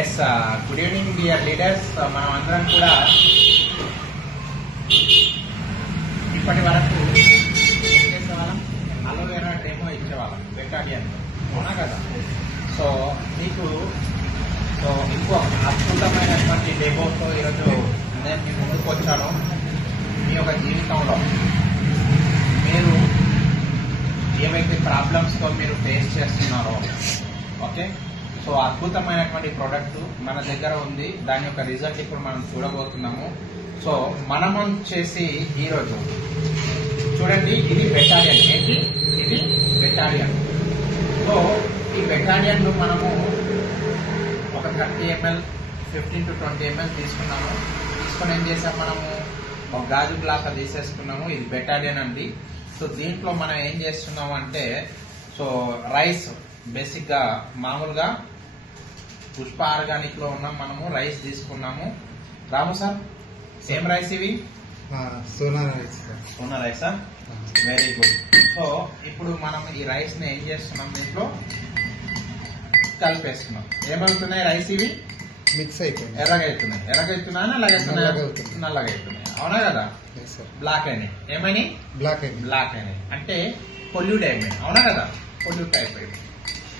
Yes good evening dear leaders. మనం అందరం కూడా ఇప్పటి వరకు ఏం చేసేవాళ్ళం, అలోవెరా డెమో ఇచ్చేవాళ్ళం బెటాలియన్, అవునా కదా. సో మీకు ఇంకో అద్భుతమైనటువంటి డెమోతో ఈరోజు నేను మీ ముందుకు వచ్చాను. మీ యొక్క జీవితంలో మీరు ఏవైతే ప్రాబ్లమ్స్తో మీరు ఫేస్ చేస్తున్నారో, ఓకే, సో అద్భుతమైనటువంటి ప్రోడక్ట్ మన దగ్గర ఉంది. దాని యొక్క రిజల్ట్ ఇప్పుడు మనం చూడబోతున్నాము. సో మనం చేసి ఈరోజు చూడండి, ఇది బెటాలియన్. ఏంటి ఇది? బెటాలియన్. సో ఈ బెటాలియన్లో మనము ఒక 30 ml 15 to 20 ml తీసుకున్నాము. తీసుకొని ఏం చేసాం, మనము ఒక గాజు గ్లాస్ తీసేసుకున్నాము. ఇది బెటాలియన్ అండి. సో దీంట్లో మనం ఏం చేస్తున్నాము అంటే, సో రైస్ బేసిక్గా మామూలుగా పుష్ప ఆర్గానిక్ లో ఉన్నాం, మనము రైస్ తీసుకున్నాము. రాము సార్, సేమ్ రైస్ ఇవి? సోనా రైస్. సోనా రైసా? Very good. సో ఇప్పుడు మనం ఈ రైస్ ని ఏం చేస్తున్నాం, దీంట్లో కలిపేస్తున్నాం. ఏమవుతున్నాయి రైస్ ఇవి? మిక్స్ అయిపోయింది. ఎర్రగా అవుతున్నాయి, అలాగే నల్లగా అవుతున్నాయి, అవునా కదా. బ్లాక్ అయినాయి. ఏమని? బ్లాక్ అయినాయి అంటే పొల్యూట్ అయిపోయింది, అవునా కదా. పొల్యూట్ అయిపోయింది.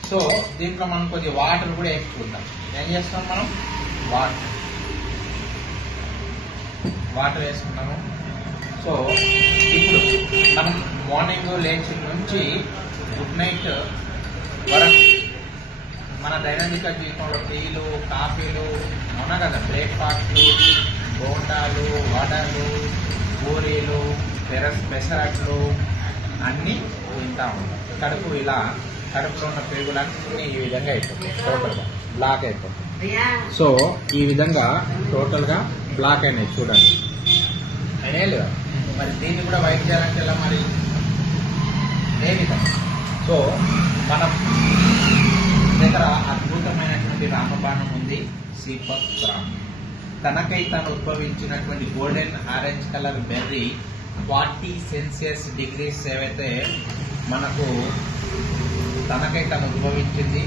సో దీంట్లో మనం కొద్దిగా వాటర్ కూడా వేసుకుందాం. ఏం చేస్తాం మనం? వాటర్ వేసుకున్నాము. సో ఇప్పుడు మనం మార్నింగ్ లేచి నుంచి గుడ్ నైట్ వరకు మన దైనందిక జీవితంలో టీలు, కాఫీలు, అవునా కదా, బ్రేక్ఫాస్ట్లు, బోండాలు, వడలు, పూరీలు, పెసరట్లు అన్నీ తింటా ఉంటాం. కడుపులో ఉన్న పెరుగులన్నీ ఈ విధంగా అయిపోతుంది, టోటల్గా బ్లాక్ అయిపోతుంది. సో ఈ విధంగా టోటల్గా బ్లాక్ అయినాయి, చూడండి. అయినాయి లేదా? మరి దీన్ని కూడా వైట్ చేయాలంటే ఎలా మరి? ఏ విధంగా? సో మనం దగ్గర అద్భుతమైనటువంటి రామబాణం ఉంది, శ్రీపత్రాం. తనకై తను ఉద్భవించినటువంటి golden orange colour berry 40 celsius degrees ఏవైతే మనకు తనకై తను ఉద్భవించింది.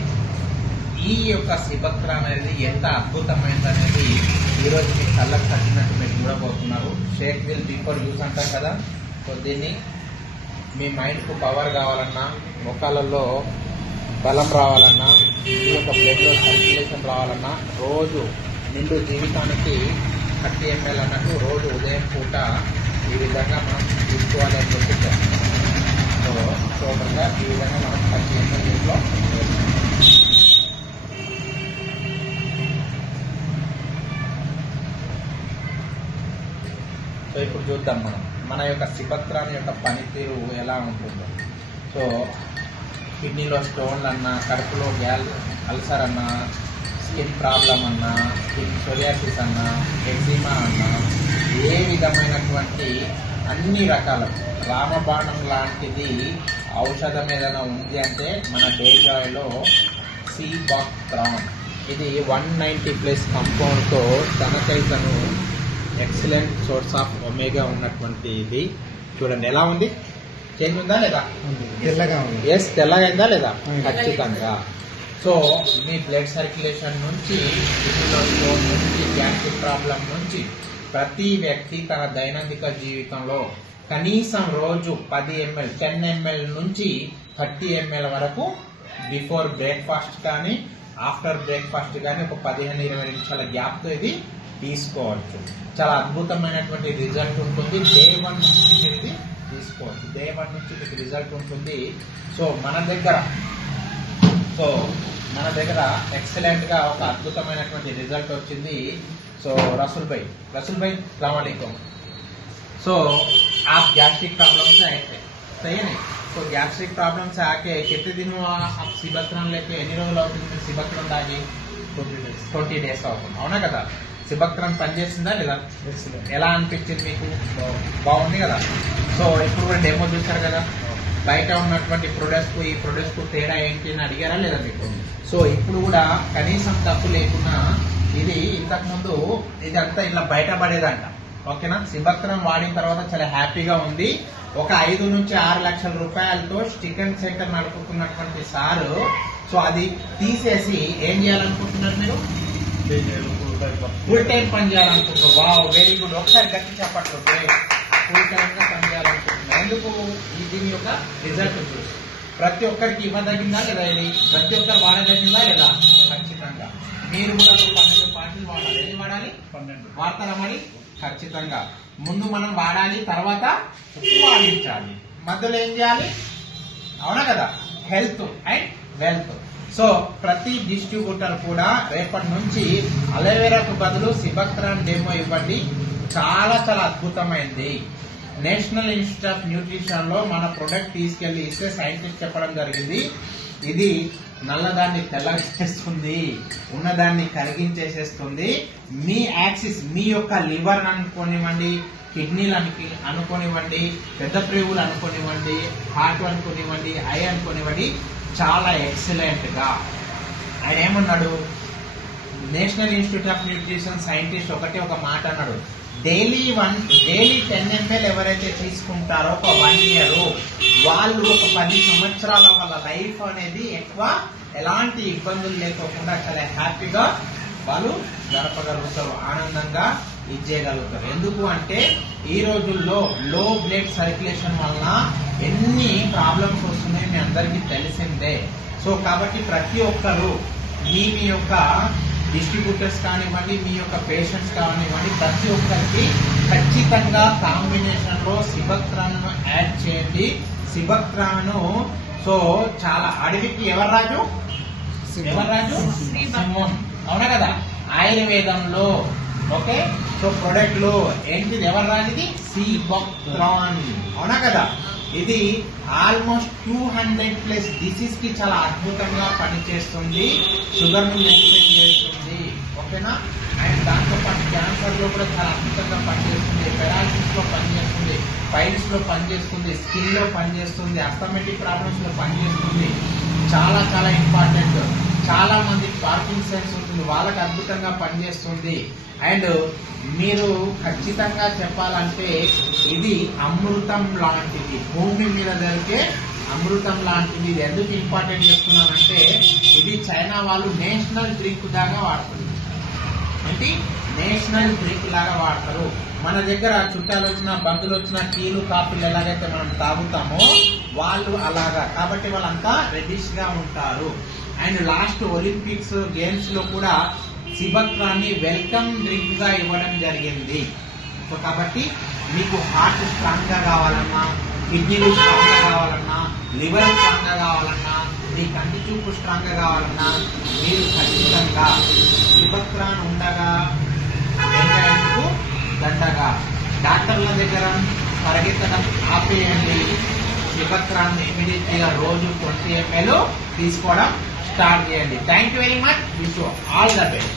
ఈ యొక్క సిబత్రా అనేది ఎంత అద్భుతమైనది అనేది ఈరోజు మీ కళ్ళకు తగ్గినట్టు మీరు చూడబోతున్నారు. షేక్ విల్ బిఫోర్ యూజ్ అంటారు కదా. సో దీన్ని మీ మైండ్కు పవర్ కావాలన్నా, ముఖాలలో బలం రావాలన్నా, ఈ యొక్క బ్లడ్లో సర్క్యులేషన్ రావాలన్నా, రోజు నిండు జీవితానికి 30 ml అన్నట్టు రోజు ఉదయం పూట ఈ విధంగా మనం తీసుకోవాలి అని చెప్పి చెప్తున్నాం. సో టోటల్గా ఈ విధంగా మనం 30 ml దీంట్లో. సో ఇప్పుడు చూద్దాం మన యొక్క సిబత్రాని యొక్క పనితీరు ఎలా ఉంటుందో. సో కిడ్నీలో స్టోన్లు అన్నా, కడుపులో అల్సర్ అన్నా, స్కిన్ ప్రాబ్లం అన్నా, స్కిన్ సోరియాసిస్ అన్నా, ఎగ్జిమా అన్నా, ఏ విధమైనటువంటి అన్ని రకాల రామబాణం లాంటిది ఔషధం ఏదైనా ఉంది అంటే మన డేజాయ్లో సిబత్రాన్. ఇది 190+ కంపౌండ్తో తనకై తను ఎక్సలెంట్ సోర్స్ ఆఫ్ ఒమేగా ఉన్నటువంటి ఇది. చూడండి ఎలా ఉంది, చేంజ్ ఉందా లేదా? తెల్లగా ఉంది. ఎస్, తెల్లగా అయిందా లేదా? ఖచ్చితంగా. సో మీ బ్లడ్ సర్క్యులేషన్ నుంచి, కిడ్నీలో స్టోన్ నుంచి, గ్యాస్ట్రిక్ ప్రాబ్లం నుంచి ప్రతి వ్యక్తి తన దైనందిక జీవితంలో కనీసం రోజు 10 ml 10 ml నుంచి 30 ml వరకు బిఫోర్ బ్రేక్ఫాస్ట్ కానీ ఆఫ్టర్ బ్రేక్ఫాస్ట్ కానీ ఒక 15-20 నిమిషాల గ్యాప్తో ఇది తీసుకోవచ్చు. చాలా అద్భుతమైనటువంటి రిజల్ట్ ఉంటుంది. డే 1 నుంచి ఇది తీసుకోవచ్చు. డే 1 నుంచి మీకు రిజల్ట్ ఉంటుంది. సో మన దగ్గర ఎక్సలెంట్ గా ఒక అద్భుతమైనటువంటి రిజల్ట్ వచ్చింది. సో रसूल भाई अस्सलाम वालेकुम. सो आप गैस्ट्रिक प्रॉब्लम से आए थे, सही है नहीं? तो गैस्ट्रिक प्रॉब्लम से आके कितने दिन हुआ आप సిబత్రాన్ लेके ఎన్ని రోజులు అవుతుంది సిబత్రాన్ తాగి? 20 days అవుతుంది, అవునా కదా. సిబత్రాన్ పనిచేస్తుందా లేదా? ఎలా అనిపించింది మీకు? బాగుంది కదా. సో ఇప్పుడు కూడా డెమో చూసారు కదా. బయట ఉన్నటువంటి ప్రొడక్ట్స్ కు ఈ ప్రొడక్ట్స్ కు తేడా ఏంటి అని అడిగారా లేదా మీకు? సో ఇప్పుడు కూడా కనీసం తప్పు లేకుండా ఇది ఇంతకుముందు ఇదంతా ఇట్లా బయటపడేదంట, ఓకేనా. సిబత్రాన్ వాడిన తర్వాత చాలా హ్యాపీగా ఉంది. ఒక 5 నుంచి 6 లక్షల రూపాయలతో చికెన్ సెంటర్ నడుపుతున్నటువంటి సారు సో అది తీసేసి ఏం చేయాలనుకుంటున్నారు మీరు? ఫుల్ టైం పని చేయాలనుకుంటున్నావు. Wow, very good. ఒకసారి గట్టి చెప్పట్లు. ఫుల్ టైం గా పని చేయాలనుకుంటున్నావు. ఎందుకు? దీని యొక్క రిజల్ట్ చూసి ప్రతి ఒక్కరికి ఇవ్వదగిందా లేదా? ఇది ప్రతి ఒక్కరు వాడదగిందా లేదా? ఖచ్చితంగా. మీరు కూడా 12 పాయింట్లు వాడాలి. ఏది వాడాలి? 12 వాడతారా మరి? ఖచ్చితంగా. ముందు మనం వాడాలి, తర్వాత ఉప్పు వాడించాలి, మధ్యలో ఏం చేయాలి? అవునా కదా? Health and wealth. సో ప్రతి డిస్ట్రిబ్యూటర్ కూడా రేపటి నుంచి అలోవెరాకు బదులు సిబక్ట్రాన్ డెమో ఇవ్వండి. చాలా చాలా అద్భుతమైంది. నేషనల్ ఇన్స్టిట్యూట్ ఆఫ్ న్యూట్రిషన్ లో మన ప్రొడక్ట్ తీసుకెళ్లి ఇస్తే సైంటిస్ట్ చెప్పడం జరిగింది, ఇది నల్లదాన్ని తెల్లగా చేస్తుంది, ఉన్నదాన్ని కరిగించేసేస్తుంది. మీ యాక్సిస్, మీ యొక్క లివర్ అనుకోనివ్వండి, కిడ్నీలు అనుకోనివ్వండి, పెద్ద ప్రేవులు అనుకోనివ్వండి, హార్ట్ అనుకోనివ్వండి, ఐ అనుకోనివ్వండి, చాలా ఎక్సలెంట్ గా. ఆయన ఏమన్నాడు? National institute of nutrition scientist ఒక మాట అన్నాడు, డైలీ 10 ml ఎవరైతే తీసుకుంటారో ఒక 1 year, వాళ్ళు ఒక 10 సంవత్సరాల వాళ్ళ లైఫ్ అనేది ఎక్కువ ఎలాంటి ఇబ్బందులు లేకోకుండా చాలా హ్యాపీగా వాళ్ళు గడపగలుగుతారు, ఆనందంగా ఇచ్చేయగలుగుతారు. ఎందుకు అంటే ఈ రోజుల్లో లో బ్లడ్ సర్క్యులేషన్ వలన ఎన్ని ప్రాబ్లమ్స్ వస్తున్నాయో మీ అందరికీ తెలిసిందే. సో కాబట్టి ప్రతి ఒక్కరు మీ యొక్క డిస్ట్రిబ్యూటర్స్ కానివ్వండి, మీ యొక్క పేషెంట్స్ కానివ్వండి, ప్రతి ఒక్కరికి ఖచ్చితంగా కాంబినేషన్ లో సిబక్ట్రాన్ యాడ్ చేయండి. సిబక్ట్రాన్ సో చాలా అడవికి ఎవరు రాజు? సింహం. అవునా కదా? ఆయుర్వేదంలో ఓకే. సో ప్రొడక్ట్ లో ఏంటిది? ఎవరు రానిది? సిబక్ట్రాన్. అవునా కదా? ఇది ఆల్మోస్ట్ 200+ డిసీజ్ కి చాలా అద్భుతంగా పనిచేస్తుంది, షుగర్ ను మెయింటైన్ చేస్తుంది. ఓకేనా? అండ్ దాంతో పాటు క్యాన్సర్ లో కూడా చాలా అద్భుతంగా పనిచేస్తుంది, పెరాలసిస్ లో పనిచేస్తుంది, పైల్స్ లో పనిచేస్తుంది, స్కిన్ లో పనిచేస్తుంది, అస్థమెటిక్ ప్రాబ్లమ్స్ లో పనిచేస్తుంది. చాలా చాలా ఇంపార్టెంట్. చాలా మంది పార్కిన్సన్స్ ఉంటుంది, వాళ్ళకి అద్భుతంగా పనిచేస్తుంది. అండ్ మీరు ఖచ్చితంగా చెప్పాలంటే ఇది అమృతం లాంటిది, భూమి మీద దొరికే అమృతం లాంటిది. ఇది ఎందుకు ఇంపార్టెంట్ చెప్తున్నానంటే ఇది చైనా వాళ్ళు నేషనల్ డ్రింక్ దాకా వాడతారు. ఏంటి? నేషనల్ డ్రింక్ లాగా వాడతారు. మన దగ్గర చుట్టాలు వచ్చినా, బంధువులు వచ్చినా టీలు కాఫీలు ఎలాగైతే మనం తాగుతామో వాళ్ళు అలాగా. కాబట్టి వాళ్ళంతా రెడిష్ గా ఉంటారు. అండ్ లాస్ట్ ఒలింపిక్స్ గేమ్స్ లో కూడా సిబక్ట్రాన్ని వెల్కమ్ డ్రింక్ గా ఇవ్వడం జరిగింది. సో కాబట్టి మీకు హార్ట్ స్ట్రాంగ్ గా కావాలన్నా, కిడ్నీలు స్ట్రాంగ్ గా కావాలన్నా, లివర్ స్ట్రాంగ్ గా కావాలన్నా, మీ కంటి చూపు స్ట్రాంగ్ గా కావాలన్నా మీరు ఖచ్చితంగా సిబక్ట్రాన్ ఉండగా వెంకయ్యకు దండగా డాక్టర్ల దగ్గర పరిగెత్తడం ఆపేయండి. సిబక్ట్రాన్ ఇమీడియట్ గా రోజు 20 ml తీసుకోవడం స్టార్ట్ చేయండి. Thank you very much. Wish you all the best.